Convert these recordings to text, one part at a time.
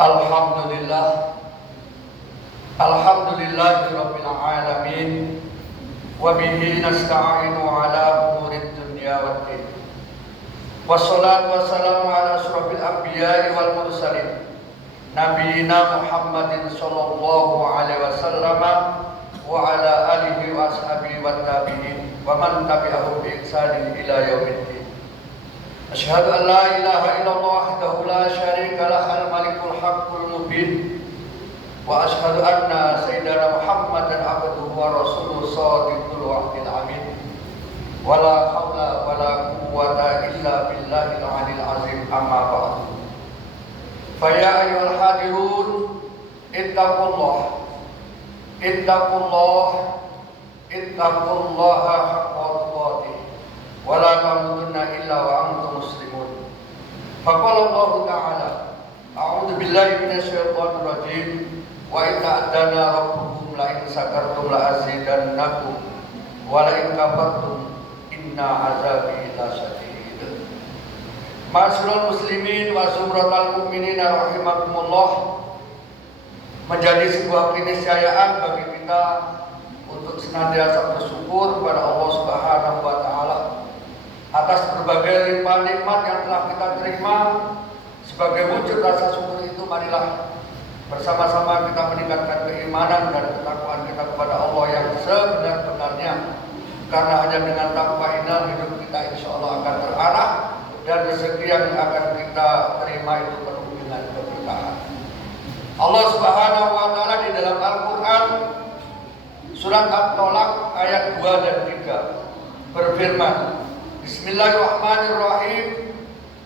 Alhamdulillah, Alhamdulillahirabbil alamin, wa bihi nasta'inu ala umurid dunya waddin. Wassalatu wassalamu ala asyrafil anbiya'i wal mursalin, nabiyina Muhammadin sallallahu alaihi wasallam wa ala alihi wa ashabihi wat tabi'in wa man tabi'ahum bi ihsanin ila yaumiddin. Asyhadu an la ilaha illallah wahdahu la syarika lah al-malikul haqqul mubin, wa asyhadu anna sayyidana Muhammadan abduhu wa rasuluhu shadiqul wa'dil amin. Wala haula wala quwwata illa billahil aliyil azim, amma ba'du. Fa ya ayyuhal hadirun, ittaqullah haqqa tuqatih wa la tamutunna illa wa antum muslimun. Faqala Allah ta'ala, a'udzu billahi minasyaitonir rajim, wa in ta'adana rabbukum la in sakartum la azidannakum wa la in kafartum inna azabi lasyadid. Ma'asyiral muslimin wa zumratal mu'minin rahimakumullah, menjadi sebuah keniscayaan bagi kita untuk senantiasa bersyukur kepada Allah Subhanahu wa taala atas berbagai limpahan nikmat yang telah kita terima. Sebagai wujud rasa syukur itu, marilah bersama-sama kita meningkatkan keimanan dan ketakwaan kita kepada Allah yang sebenar-benarnya, karena hanya dengan takwa ini hidup kita insya Allah akan terarah dan rezeki yang akan kita terima itu penuh dengan keberkahan. Allah Subhanahu wa taala di dalam Al-Qur'an surat At-Tolak ayat 2 dan 3 berfirman, Bismillahirrahmanirrahim,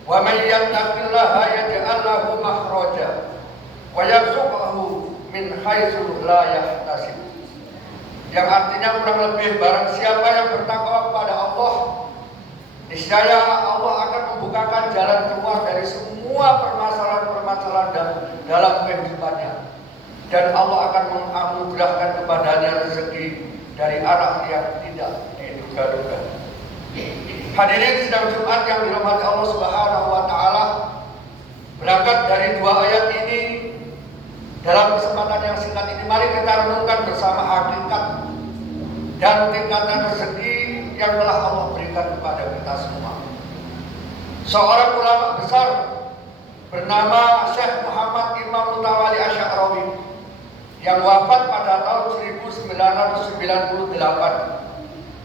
wa may yattaqillaha yaj'al lahu makhraja wa yarzuqhu min haitsu la yahtasib. Yang artinya kurang lebih, barang siapa yang bertakwa kepada Allah, niscaya Allah akan membukakan jalan keluar dari semua permasalahan-permasalahan dalam kehidupannya, dan Allah akan menganugerahkan kepadanya rezeki dari arah yang tidak diduga-duga. Hadirin sidang Jumat yang dirahmati Allah Subhanahu wa taala, berangkat dari dua ayat ini, dalam kesempatan yang singkat ini mari kita renungkan bersama hakikat dan tingkatan rezeki yang telah Allah berikan kepada kita semua. Seorang ulama besar bernama Syekh Muhammad Imam Mutawalli Asy'arawi yang wafat pada tahun 1998.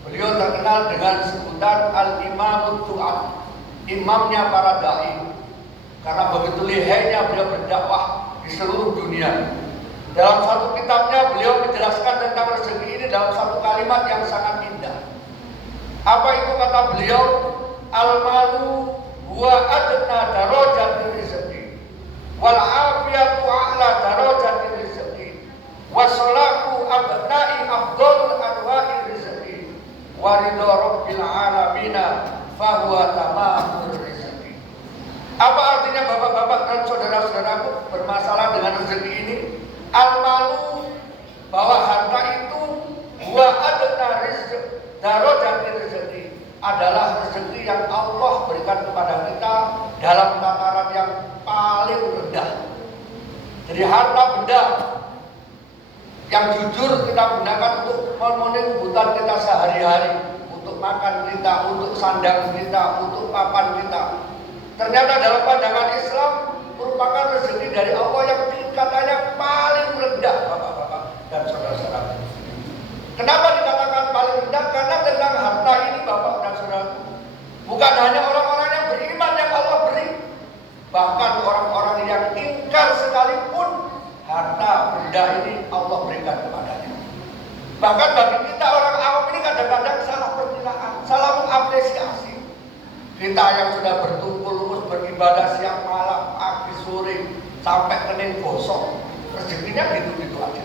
Beliau terkenal dengan sebutan Al-Imamut Du'at, imamnya para dai, karena begitu lihainya beliau berdakwah di seluruh dunia. Dalam satu kitabnya beliau menjelaskan tentang rezeki ini dalam satu kalimat yang sangat indah. Apa itu kata beliau? Al-malu huwa adna darajatir rizqi wal afiyatu a'la darajatir rizqi wasalahu abna'i afdhalul anwa'ir rizqi wa ridha rabbil alamin fa huwa tamamur rizqi. Apa artinya bapak-bapak dan saudara-saudaraku bermasalah dengan rezeki ini? Al-malu, bahwa harta itu huwa adna rizqi, darajatir rizqi, adalah rezeki yang Allah berikan kepada kita dalam tataran yang paling rendah. Jadi harta benda yang jujur kita gunakan untuk memenuhi kebutuhan kita sehari-hari, untuk makan kita, untuk sandang kita, untuk papan kita, ternyata dalam pandangan Islam merupakan rezeki dari Allah yang tingkatannya paling rendah, bapak-bapak dan saudara-saudara. Kenapa dikatakan paling rendah? Karena tentang harta ini, bapak dan saudara, bukan hanya orang-orang yang beriman yang Allah beri, bahkan orang-orang yang ingkar sekalipun harta benda ini Allah berikan kepadanya. Bahkan bagi kita orang awam ini kadang-kadang salah penilaian, salah mengapresiasi. Kita yang sudah bertumpul lumus beribadah siang malam, pagi sore, sampai kening gosong, rezekinya gitu-gitu aja.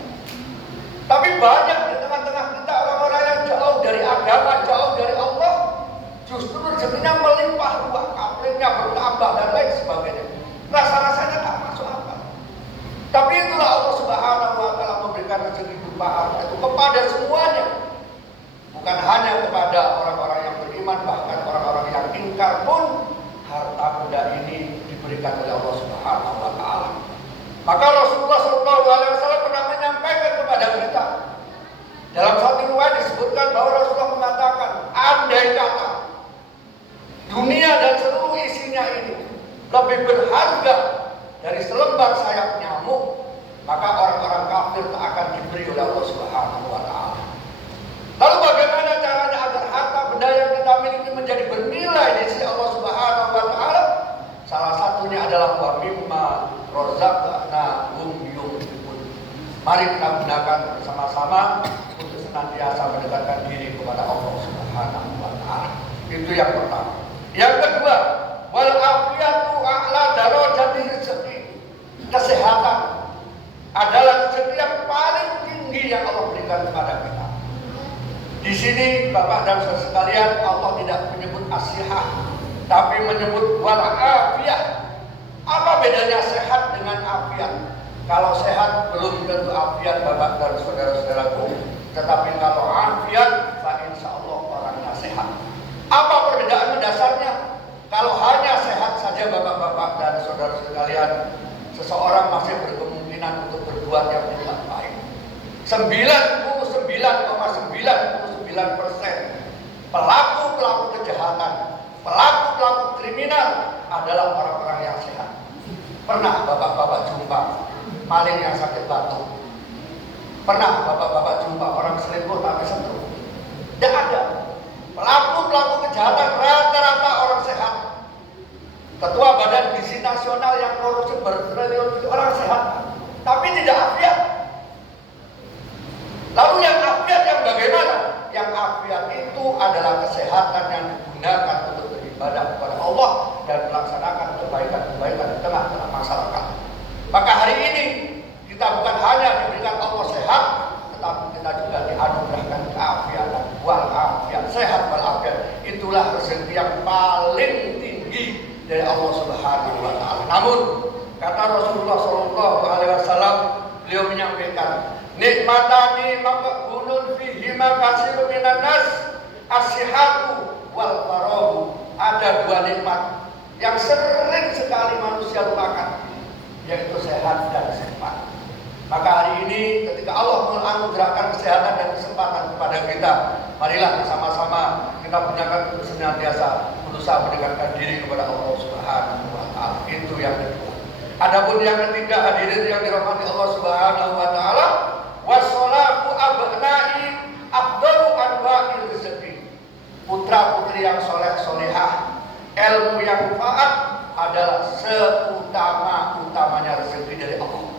Tapi banyak di tengah-tengah kita orang-orang yang jauh dari agama, jauh dari Allah, justru rezekinya melimpah ruah, kaplingnya bertambah dan lain sebagainya. Rasa-rasanya tak masuk akal. Tapi itulah Allah Subhanahu wa taala memberikan rezeki berupa harta itu kepada semuanya. Bukan hanya kepada orang-orang yang beriman, bahkan orang-orang yang ingkar pun harta benda ini diberikan oleh Allah Subhanahu wa taala. Maka Rasulullah SAW pernah menyampaikan kepada kita. Dalam satu riwayat disebutkan bahwa Rasulullah mengatakan, andai kata dunia dan seluruh isinya ini lebih berharga dari selembar sayap nyamuk, maka orang-orang kafir tak akan diberi oleh Allah Subhanahu wa Ta'ala. Lalu bagaimana caranya agar harta benda yang kita miliki menjadi bernilai di sisi Allah Subhanahu wa Ta'ala? Salah satunya adalah wa mimma razaqnahum yunfiqun. Mari kita gunakan bersama-sama untuk senantiasa mendekatkan diri kepada Allah Subhanahu wa Ta'ala. Itu yang pertama. Yang kedua, wal afiyatu a'la darajati rizqi. Kesehatan adalah rezeki yang paling tinggi yang Allah berikan kepada kita. Di sini Bapak dan Saudara sekalian, Allah tidak menyebut as-sihah, tapi menyebut wal afiyah. Apa bedanya sehat dengan afiat? Kalau sehat belum tentu afiat Bapak dan saudara-saudaraku, tetapi kalau afiat, insya Allah orangnya sehat. Apa perbedaan mendasarnya? Kalau hanya sehat saja Bapak-bapak dan saudara sekalian, seseorang masih berkemungkinan untuk berbuat yang tidak baik. 99,99% pelaku-pelaku kejahatan, pelaku-pelaku kriminal adalah orang-orang yang sehat. Pernah Bapak-bapak jumpa maling yang sakit batuk? Pernah Bapak-bapak jumpa orang selingkuh tapi stroke? Tidak ada. Pelaku-pelaku kejahatan rata-rata orang sehat. Ketua Badan Gizi Nasional yang korupsi bertriliun itu orang sehat, tapi tidak afiat. Lalu yang afiat yang bagaimana? Yang afiat itu adalah kesehatan yang digunakan untuk beribadah kepada Allah dan melaksanakan kebaikan-kebaikan di tengah-tengah masyarakat. Maka hari ini kita bukan hanya diberikan Allah sehat, tetapi kita juga dianugerahkan keafiatan, wal afiat, sehat wal afiat. Itulah rezeki yang paling tinggi dari Allah Subhanahu wa Ta'ala. Namun kata Rasulullah SAW, beliau menyampaikan, nikmatani maqbulun fihi makasirun minan nas, as-sihhatu wal farahu. Ada dua nikmat yang sering sekali manusia lupakan, yaitu sehat dan sempat. Maka hari ini ketika Allah menganugerahkan kesehatan dan kesempatan kepada kita, marilah bersama-sama kita gunakan untuk senantiasa berusaha mendekatkan diri kepada Allah Subhanahu wa Ta'ala. Itu yang kedua. Adapun yang ketiga, hadirin yang dirahmati Allah Subhanahu wa Ta'ala, wassalatu abna'i afdalu anwa'il rezeki. Putra-putri yang soleh solehah, ilmu yang manfaat adalah seutama-utamanya rezeki dari Allah.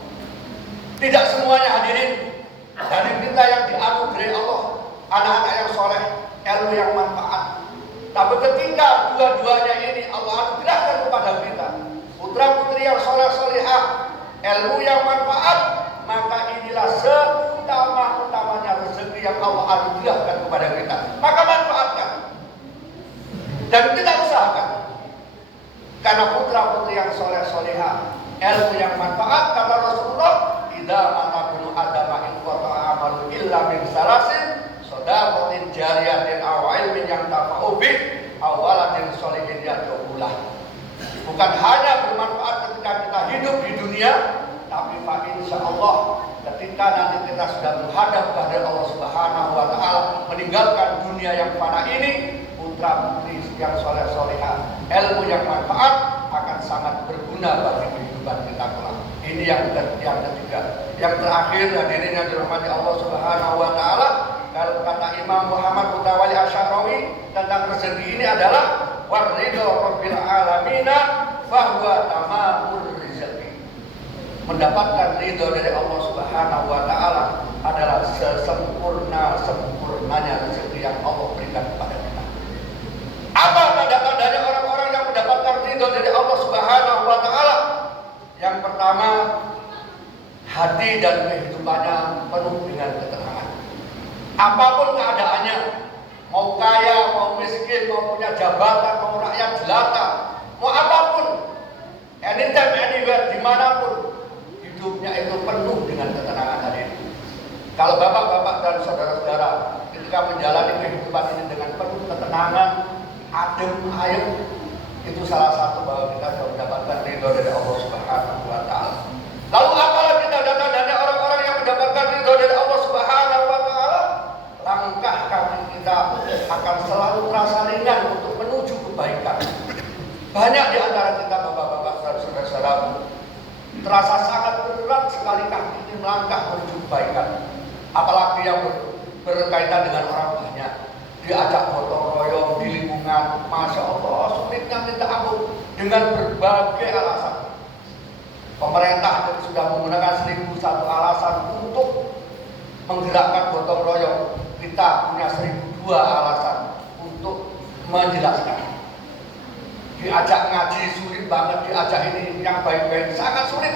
Tidak semuanya hadirin dari kita yang dianugerahi Allah, anak-anak yang soleh, ilmu yang manfaat. Tapi ketika dua-duanya ini Allah anugerahkan kepada kita, putra-putri yang soleh solehah, ilmu yang manfaat, maka inilah seutama-utamanya rezeki yang Allah anugerahkan kepada kita. Maka manfaatkan dan kita usahakan. Karena putra-putri yang soleh solehah, ilmu yang manfaat, kata Rasulullah, idza mata bunu adama in qata'a amalu illa min salasin, shadaqatin jariyatin aw ilmin yang tafa'u bih aw waladin sholihin yad'ulah. Bukan hanya bermanfaat ketika kita hidup di dunia, tapi insya Allah ketika nanti kita sudah menghadap kepada Allah Subhanahu wa Ta'ala, meninggalkan dunia yang fana ini, putra-putri yang soleh-solehah, ilmu yang manfaat akan sangat berguna bagi kehidupan kita kelak. Ini yang ketiga. Yang terakhir, hadirin yang dirahmati Allah Subhanahu wa Ta'ala, kalau kata Imam Muhammad Mutawalli Asy'arawi tentang rezeki ini adalah waridho rabbil alamina fahuwa tamamur rezeki. Mendapatkan ridho dari Allah Subhanahu wa Ta'ala adalah sesempurna-sempurnanya rezeki yang Allah berikan kepada kita. Apa tanda-tandanya orang-orang yang mendapatkan ridho dari Allah Subhanahu wa Ta'ala? Yang pertama, hati dan kehidupannya penuh dengan ketenangan. Apapun keadaannya, mau kaya, mau miskin, mau punya jabatan, mau rakyat jelata, mau apapun, anytime, anywhere, dimanapun, hidupnya itu penuh dengan ketenangan hadir. Kalau bapak-bapak dan saudara-saudara ketika menjalani kehidupan ini dengan penuh ketenangan, adem, ayem, itu salah satu bahwa kita sudah mendapatkan ridho dari Allah Subhanahu wa Ta'ala. Lalu di antara kita bapak-bapak saudara-saudara terasa sangat berat sekali kaki ini melangkah menuju kebaikan, apalagi yang berkaitan dengan orang banyak, diajak gotong royong di lingkungan, masya Allah sulitnya minta ampun dengan berbagai alasan. Pemerintah sudah menggunakan 1001 alasan untuk menggerakkan gotong royong, kita punya 1002 alasan untuk menjelaskan. Diajak ngaji sulit banget, diajak ini yang baik-baik sangat sulit.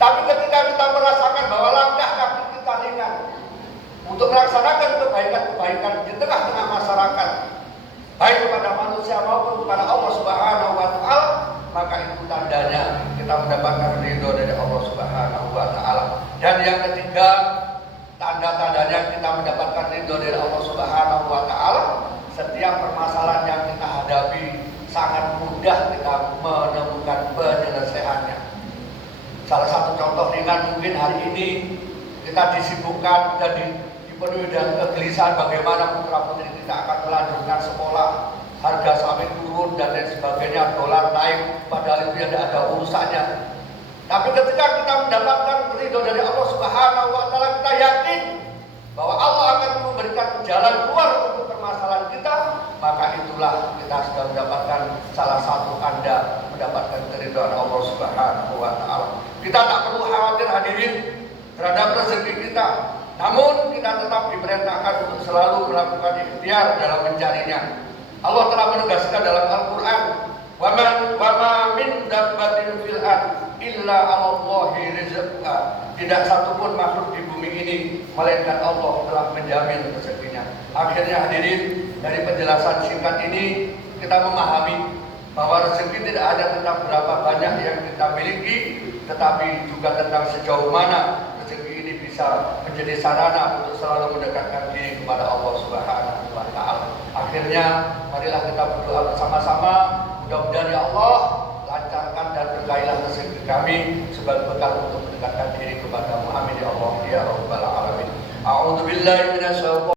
Tapi ketika kita merasakan bahwa langkah kaki kita ringan untuk melaksanakan kebaikan-kebaikan di tengah-tengah masyarakat, baik kepada manusia maupun kepada Allah Subhanahu wa Ta'ala, maka itu tandanya kita mendapatkan ridho dari Allah Subhanahu wa Ta'ala. Dan yang ketiga, tanda-tandanya kita mendapatkan ridho dari Allah Subhanahu wa Ta'ala, setiap permasalahan yang kita hadapi sangat mudah kita menemukan penyelesaiannya. Salah satu contoh ringan mungkin hari ini kita disibukkan dan dipenuhi dengan kegelisahan bagaimana putra putri kita akan melanjutkan sekolah, harga sawit turun dan lain sebagainya, dolar naik, padahal itu tidak ada urusannya. Tapi ketika kita mendapatkan ridho dari Allah Subhanahu wa Ta'ala, kita yakin bahwa Allah akan memberikan jalan keluar untuk permasalahan kita, maka itulah kita sudah mendapatkan salah satu tanda mendapatkan keridhaan Allah Subhanahu wa Ta'ala. Kita tak perlu khawatir hadirin terhadap rezeki kita, namun kita tetap diperintahkan untuk selalu melakukan ikhtiar dalam mencarinya. Allah telah menegaskan dalam Al-Quran, wa ma min dabbatin fil ardh illa 'alallahi rizquha. Tidak satupun makhluk di bumi ini melainkan Allah telah menjamin rezekinya. Akhirnya hadirin, dari penjelasan singkat ini kita memahami bahwa rezeki tidak hanya tentang berapa banyak yang kita miliki, tetapi juga tentang sejauh mana rezeki ini bisa menjadi sarana untuk selalu mendekatkan diri kepada Allah Subhanahu wa Ta'ala. Akhirnya marilah kita berdoa bersama-sama, mudah-mudahan ya Allah lancarkan dan berkailah rezeki kami sebagai bekal untuk mendekatkan diri kepada-Mu. Amin ya Allah ya Rabbal alamin. A'udzubillahi minasyaitonir